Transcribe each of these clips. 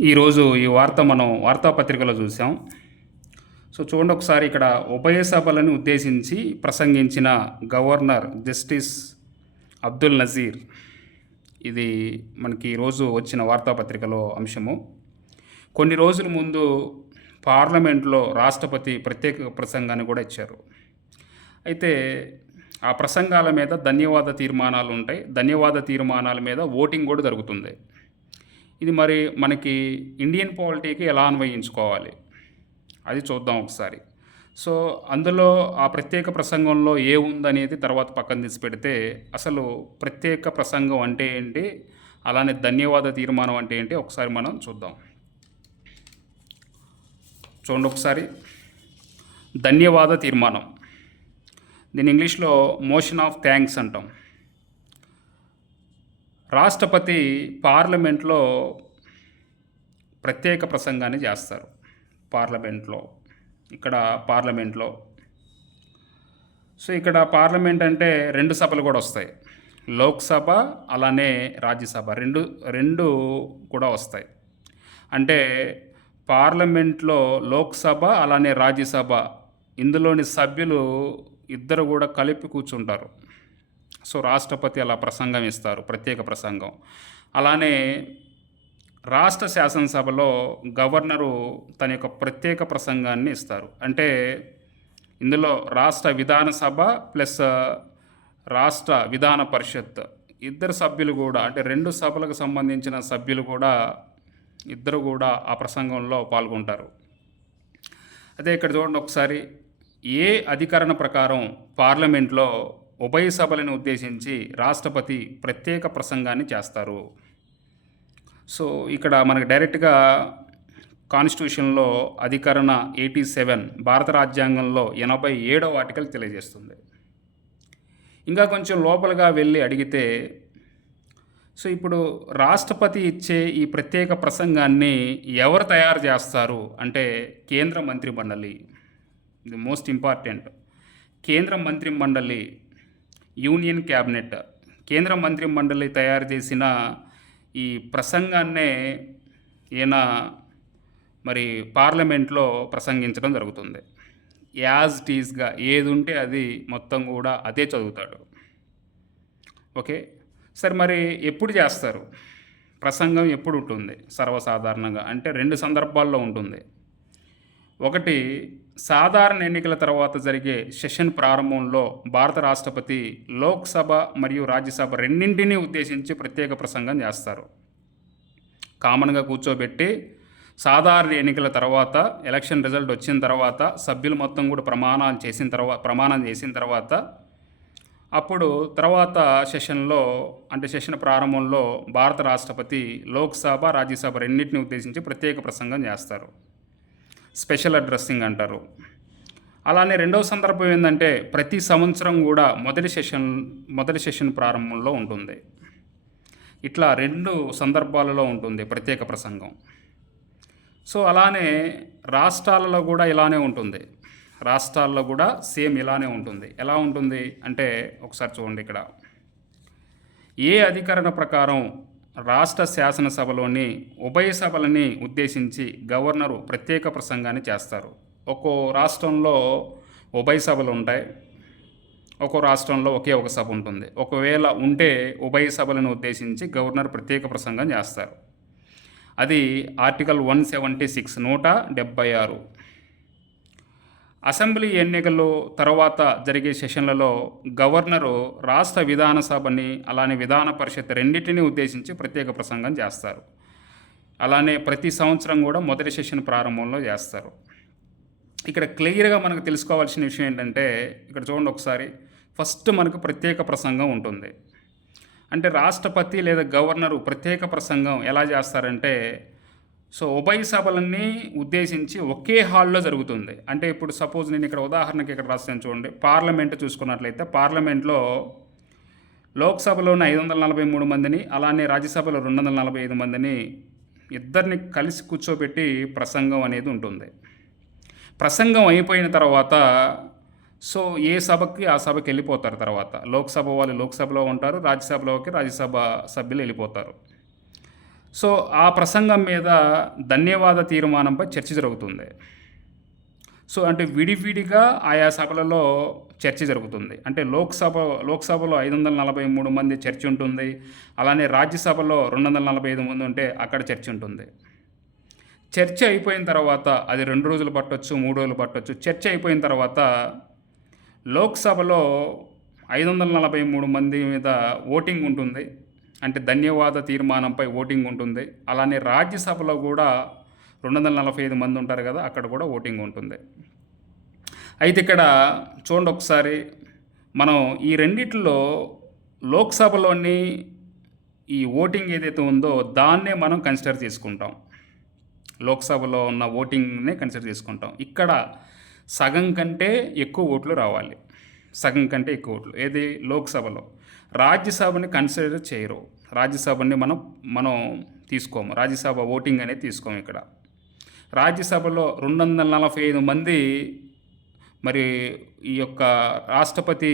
ఈరోజు ఈ వార్త మనం వార్తాపత్రికలో చూసాం. సో చూడండి ఒకసారి ఇక్కడ ఉభయ సభలను ఉద్దేశించి ప్రసంగించిన గవర్నర్ జస్టిస్ అబ్దుల్ నజీర్. ఇది మనకి ఈరోజు వచ్చిన వార్తాపత్రికలో అంశము. కొన్ని రోజుల ముందు పార్లమెంట్లో రాష్ట్రపతి ప్రత్యేక ప్రసంగాన్ని కూడా ఇచ్చారు. అయితే ఆ ప్రసంగాల మీద ధన్యవాద తీర్మానాలు ఉంటాయి. ధన్యవాద తీర్మానాల మీద ఓటింగ్ కూడా జరుగుతుంది. ఇది మరి మనకి ఇండియన్ పాలిటీకి ఎలా అన్వయించుకోవాలి? అది చూద్దాం ఒకసారి. సో అందులో ఆ ప్రత్యేక ప్రసంగంలో ఏ ఉందనేది తర్వాత పక్కన తీసి పెడితే అసలు ప్రత్యేక ప్రసంగం అంటే ఏంటి? అలానే ధన్యవాద తీర్మానం అంటే ఏంటి? ఒకసారి మనం చూద్దాం. చూడండి ఒకసారి. ధన్యవాద తీర్మానం. దీని ఇంగ్లీష్లో మోషన్ ఆఫ్ థ్యాంక్స్ అంటాం. రాష్ట్రపతి పార్లమెంట్లో ప్రత్యేక ప్రసంగాన్ని చేస్తారు. పార్లమెంట్లో ఇక్కడ పార్లమెంట్లో. సో ఇక్కడ పార్లమెంట్ అంటే రెండు సభలు కూడా వస్తాయి. లోక్సభ అలానే రాజ్యసభ. రెండు రెండు కూడా వస్తాయి. అంటే పార్లమెంట్లో లోక్సభ అలానే రాజ్యసభ. ఇందులోని సభ్యులు ఇద్దరు కూడా కలిపి కూర్చుంటారు. సో రాష్ట్రపతి అలా ప్రసంగం ఇస్తారు ప్రత్యేక ప్రసంగం. అలానే రాష్ట్ర శాసనసభలో గవర్నరు తన యొక్క ప్రత్యేక ప్రసంగాన్ని ఇస్తారు. అంటే ఇందులో రాష్ట్ర విధాన సభ ప్లస్ రాష్ట్ర విధాన పరిషత్ ఇద్దరు సభ్యులు కూడా అంటే రెండు సభలకు సంబంధించిన సభ్యులు కూడా ఇద్దరు కూడా ఆ ప్రసంగంలో పాల్గొంటారు. అదే ఇక్కడ చూడండి ఒకసారి ఏ అధికరణ ప్రకారం పార్లమెంట్లో ఉభయ సభలను ఉద్దేశించి రాష్ట్రపతి ప్రత్యేక ప్రసంగాన్ని చేస్తారు. సో ఇక్కడ మనకి డైరెక్ట్గా కాన్స్టిట్యూషన్లో అధికరణ ఎయిటీ సెవెన్ భారత రాజ్యాంగంలో ఎనభై ఏడవ ఆర్టికల్ తెలియజేస్తుంది. ఇంకా కొంచెం లోపలగా వెళ్ళి అడిగితే సో ఇప్పుడు రాష్ట్రపతి ఇచ్చే ఈ ప్రత్యేక ప్రసంగాన్ని ఎవరు తయారు చేస్తారు? అంటే కేంద్ర మంత్రి మండలి ఇది మోస్ట్ ఇంపార్టెంట్. కేంద్ర మంత్రి మండలి యూనియన్ క్యాబినెట్. కేంద్ర మంత్రి మండలి తయారు చేసిన ఈ ప్రసంగాన్నే ఈయన మరి పార్లమెంట్లో ప్రసంగించడం జరుగుతుంది. యాజ్ టీజ్గా ఏది ఉంటే అది మొత్తం కూడా అదే చదువుతాడు. ఓకే? సరే మరి ఎప్పుడు చేస్తారు? ప్రసంగం ఎప్పుడు ఉంటుంది? సర్వసాధారణంగా అంటే రెండు సందర్భాల్లో ఉంటుంది. ఒకటి సాధారణ ఎన్నికల తర్వాత జరిగే సెషన్ ప్రారంభంలో భారత రాష్ట్రపతి లోక్సభ మరియు రాజ్యసభ రెండింటినీ ఉద్దేశించి ప్రత్యేక ప్రసంగం చేస్తారు. కామన్గా కూర్చోబెట్టి సాధారణ ఎన్నికల తర్వాత ఎలక్షన్ రిజల్ట్ వచ్చిన తర్వాత సభ్యులు మొత్తం కూడా ప్రమాణాలు చేసిన తర్వాత ప్రమాణం చేసిన తర్వాత అప్పుడు తర్వాత సెషన్లో అంటే సెషన్ ప్రారంభంలో భారత రాష్ట్రపతి లోక్సభ రాజ్యసభ రెండింటిని ఉద్దేశించి ప్రత్యేక ప్రసంగం చేస్తారు. స్పెషల్ అడ్రస్సింగ్ అంటారు. అలానే రెండవ సందర్భం ఏంటంటే ప్రతి సంవత్సరం కూడా మొదటి సెషన్ మొదటి సెషన్ ప్రారంభంలో ఉంటుంది. ఇట్లా రెండు సందర్భాలలో ఉంటుంది ప్రత్యేక ప్రసంగం. సో అలానే రాష్ట్రాలలో కూడా ఇలానే ఉంటుంది. రాష్ట్రాల్లో కూడా సేమ్ ఇలానే ఉంటుంది. ఎలా ఉంటుంది అంటే ఒకసారి చూడండి ఇక్కడ. ఏ అధికరణ ప్రకారం రాష్ట్ర శాసనసభలోని ఉభయ సభలని ఉద్దేశించి గవర్నరు ప్రత్యేక ప్రసంగాన్ని చేస్తారు. ఒక్కో రాష్ట్రంలో ఉభయ సభలు ఉంటాయి. ఒక్కో రాష్ట్రంలో ఒకే ఒక సభ ఉంటుంది. ఒకవేళ ఉంటే ఉభయ సభలను ఉద్దేశించి గవర్నర్ ప్రత్యేక ప్రసంగం చేస్తారు. అది ఆర్టికల్ వన్ సెవెంటీ సిక్స్ నూట డెబ్బై ఆరు అసెంబ్లీ ఎన్నికలు తర్వాత జరిగే సెషన్లలో గవర్నరు రాష్ట్ర విధాన సభని అలానే విధాన పరిషత్ రెండింటిని ఉద్దేశించి ప్రత్యేక ప్రసంగం చేస్తారు. అలానే ప్రతి సంవత్సరం కూడా మొదటి సెషన్ ప్రారంభంలో చేస్తారు. ఇక్కడ క్లియర్గా మనకు తెలుసుకోవాల్సిన విషయం ఏంటంటే ఇక్కడ చూడండి ఒకసారి. ఫస్ట్ మనకు ప్రత్యేక ప్రసంగం ఉంటుంది. అంటే రాష్ట్రపతి లేదా గవర్నరు ప్రత్యేక ప్రసంగం ఎలా చేస్తారంటే సో ఉభయ సభలన్నీ ఉద్దేశించి ఒకే హాల్లో జరుగుతుంది. అంటే ఇప్పుడు సపోజ్ నేను ఇక్కడ ఉదాహరణకి ఇక్కడ రాస్తాను చూడండి. పార్లమెంట్ చూసుకున్నట్లయితే పార్లమెంట్లో లోక్సభలోని ఐదు వందల నలభై మూడు మందిని అలానే రాజ్యసభలో రెండు వందల నలభై ఐదు మందిని ఇద్దరిని కలిసి కూర్చోబెట్టి ప్రసంగం అనేది ఉంటుంది. ప్రసంగం అయిపోయిన తర్వాత సో ఏ సభకి ఆ సభకి వెళ్ళిపోతారు తర్వాత. లోక్సభ వాళ్ళు లోక్సభలో ఉంటారు రాజ్యసభలోకి రాజ్యసభ సభ్యులు వెళ్ళిపోతారు. సో ఆ ప్రసంగం మీద ధన్యవాద తీర్మానంపై చర్చ జరుగుతుంది. సో అంటే విడివిడిగా ఆయా సభలలో చర్చ జరుగుతుంది. అంటే లోక్సభ లోక్సభలో ఐదు వందల నలభై మూడు మంది చర్చ ఉంటుంది. అలానే రాజ్యసభలో రెండు వందల నలభై ఐదు మంది ఉంటే అక్కడ చర్చ ఉంటుంది. చర్చ అయిపోయిన తర్వాత అది రెండు రోజులు పట్టొచ్చు మూడు రోజులు పట్టొచ్చు. చర్చ అయిపోయిన తర్వాత లోక్సభలో ఐదు వందల నలభై మూడు మంది మీద ఓటింగ్ ఉంటుంది. అంటే ధన్యవాద తీర్మానంపై ఓటింగ్ ఉంటుంది. అలానే రాజ్యసభలో కూడా రెండు వందల నలభై ఐదు మంది ఉంటారు కదా అక్కడ కూడా ఓటింగ్ ఉంటుంది. అయితే ఇక్కడ చూడండి ఒకసారి మనం ఈ రెండిట్లో లోక్సభలోని ఈ ఓటింగ్ ఏదైతే ఉందో దాన్నే మనం కన్సిడర్ చేసుకుంటాం. లోక్సభలో ఉన్న ఓటింగ్నే కన్సిడర్ చేసుకుంటాం. ఇక్కడ సగం కంటే ఎక్కువ ఓట్లు రావాలి. సగం కంటే ఎక్కువ ఓట్లు. ఏది? లోక్సభలో. రాజ్యసభని కన్సిడర్ చేయరు. రాజ్యసభని మనం మనం తీసుకోము. రాజ్యసభ ఓటింగ్ అనేది తీసుకోము ఇక్కడ. రాజ్యసభలో రెండు వందల నలభై ఐదు మంది మరి ఈ యొక్క రాష్ట్రపతి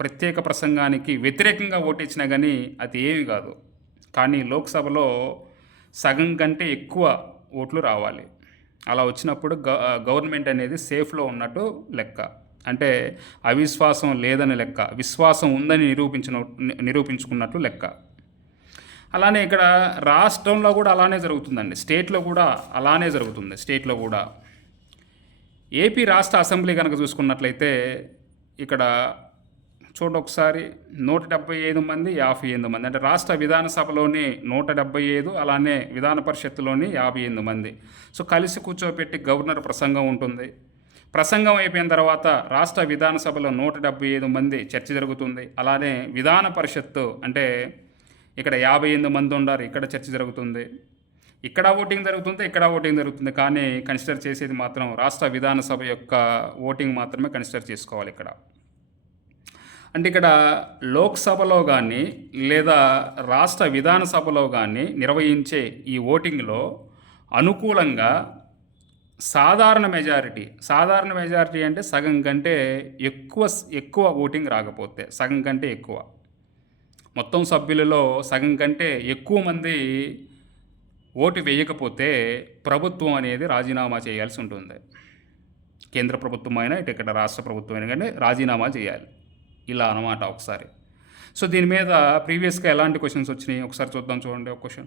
ప్రత్యేక ప్రసంగానికి వ్యతిరేకంగా ఓటిచ్చినా కానీ అది ఏమి కాదు. కానీ లోక్సభలో సగం కంటే ఎక్కువ ఓట్లు రావాలి. అలా వచ్చినప్పుడు గ గవర్నమెంట్ అనేది సేఫ్లో ఉన్నట్టు లెక్క. అంటే అవిశ్వాసం లేదని లెక్క విశ్వాసం ఉందని నిరూపించిన నిరూపించుకున్నట్లు లెక్క. అలానే ఇక్కడ రాష్ట్రంలో కూడా అలానే జరుగుతుందండి. స్టేట్లో కూడా అలానే జరుగుతుంది స్టేట్లో కూడా. ఏపీ రాష్ట్ర అసెంబ్లీ కనుక చూసుకున్నట్లయితే ఇక్కడ చూడ ఒకసారి నూట డెబ్బై ఐదు మంది యాభై ఎనిమిది మంది. అంటే రాష్ట్ర విధానసభలోని నూట డెబ్బై ఐదు అలానే విధాన పరిషత్తులోని యాభై ఎనిమిది మంది. సో కలిసి కూర్చోబెట్టి గవర్నర్ ప్రసంగం ఉంటుంది. ప్రసంగం అయిపోయిన తర్వాత రాష్ట్ర విధానసభలో నూట డెబ్బై ఐదు మంది చర్చ జరుగుతుంది. అలానే విధాన పరిషత్తు అంటే ఇక్కడ యాభై ఎనిమిది మంది ఉన్నారు ఇక్కడ చర్చ జరుగుతుంది. ఇక్కడ ఓటింగ్ జరుగుతుంది ఇక్కడ ఓటింగ్ జరుగుతుంది. కానీ కన్సిడర్ చేసేది మాత్రం రాష్ట్ర విధానసభ యొక్క ఓటింగ్ మాత్రమే కన్సిడర్ చేసుకోవాలి ఇక్కడ. అంటే ఇక్కడ లోక్సభలో కానీ లేదా రాష్ట్ర విధానసభలో కానీ నిర్వహించే ఈ ఓటింగ్లో అనుకూలంగా సాధారణ మెజారిటీ సాధారణ మెజారిటీ అంటే సగం కంటే ఎక్కువ ఎక్కువ ఓటింగ్ రాకపోతే సగం కంటే ఎక్కువ. మొత్తం సభ్యులలో సగం కంటే ఎక్కువ మంది ఓటు వేయకపోతే ప్రభుత్వం అనేది రాజీనామా చేయాల్సి ఉంటుంది. కేంద్ర ప్రభుత్వం అయినా ఇటు ఇక్కడ రాష్ట్ర ప్రభుత్వం అయినా కానీ రాజీనామా చేయాలి. ఇలా అనమాట ఒకసారి. సో దీని మీద ప్రీవియస్గా ఎలాంటి క్వశ్చన్స్ వచ్చినాయి? ఒకసారి చూద్దాం చూడండి ఒక క్వశ్చన్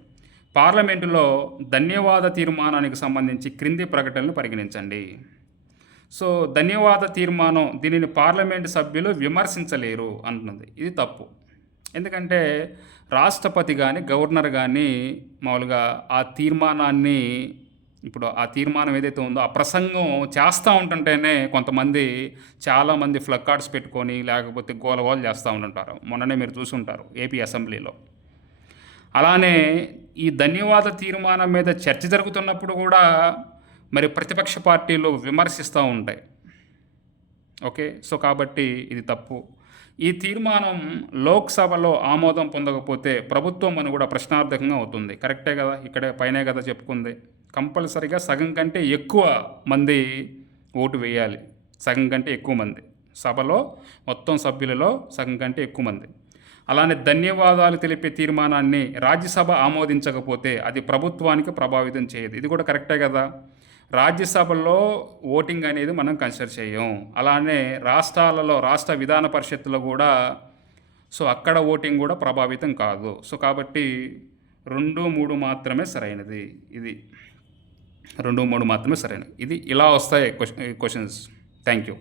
పార్లమెంటులో ధన్యవాద తీర్మానానికి సంబంధించి క్రింది ప్రకటనలు పరిగణించండి. సో ధన్యవాద తీర్మానం దీనిని పార్లమెంటు సభ్యులు విమర్శించలేరు అంటున్నది. ఇది తప్పు. ఎందుకంటే రాష్ట్రపతి కానీ గవర్నర్ కానీ మామూలుగా ఆ తీర్మానాన్ని ఇప్పుడు ఆ తీర్మానం ఏదైతే ఉందో ఆ ప్రసంగం చేస్తూ ఉంటుంటేనే కొంతమంది చాలామంది ఫ్లగ్ కార్డ్స్ పెట్టుకొని లేకపోతే గోలగోలు చేస్తూ ఉంటుంటారు. మొన్ననే మీరు చూసుంటారు ఏపీ అసెంబ్లీలో. అలానే ఈ ధన్యవాద తీర్మానం మీద చర్చ జరుగుతున్నప్పుడు కూడా మరి ప్రతిపక్ష పార్టీలు విమర్శిస్తూ ఉంటాయి. ఓకే? సో కాబట్టి ఇది తప్పు. ఈ తీర్మానం లోక్సభలో ఆమోదం పొందకపోతే ప్రభుత్వం అని కూడా ప్రశ్నార్థకంగా అవుతుంది. కరెక్టే కదా? ఇక్కడే పైనే కదా చెప్పుకుంది. కంపల్సరిగా సగం కంటే ఎక్కువ మంది ఓటు వేయాలి. సగం కంటే ఎక్కువ మంది. సభలో మొత్తం సభ్యులలో సగం కంటే ఎక్కువ మంది. అలానే ధన్యవాదాలు తెలిపే తీర్మానాన్ని రాజ్యసభ ఆమోదించకపోతే అది ప్రభుత్వానికి ప్రభావితం చేయదు. ఇది కూడా కరెక్టే కదా? రాజ్యసభలో ఓటింగ్ అనేది మనం కన్సిడర్ చేయం. అలానే రాష్ట్రాలలో రాష్ట్ర విధాన పరిషత్తులో కూడా సో అక్కడ ఓటింగ్ కూడా ప్రభావితం కాదు. సో కాబట్టి రెండు మూడు మాత్రమే సరైనది. ఇది రెండు మూడు మాత్రమే సరైనది. ఇది ఇలా వస్తాయి క్వశ్చన్స్. Thank you.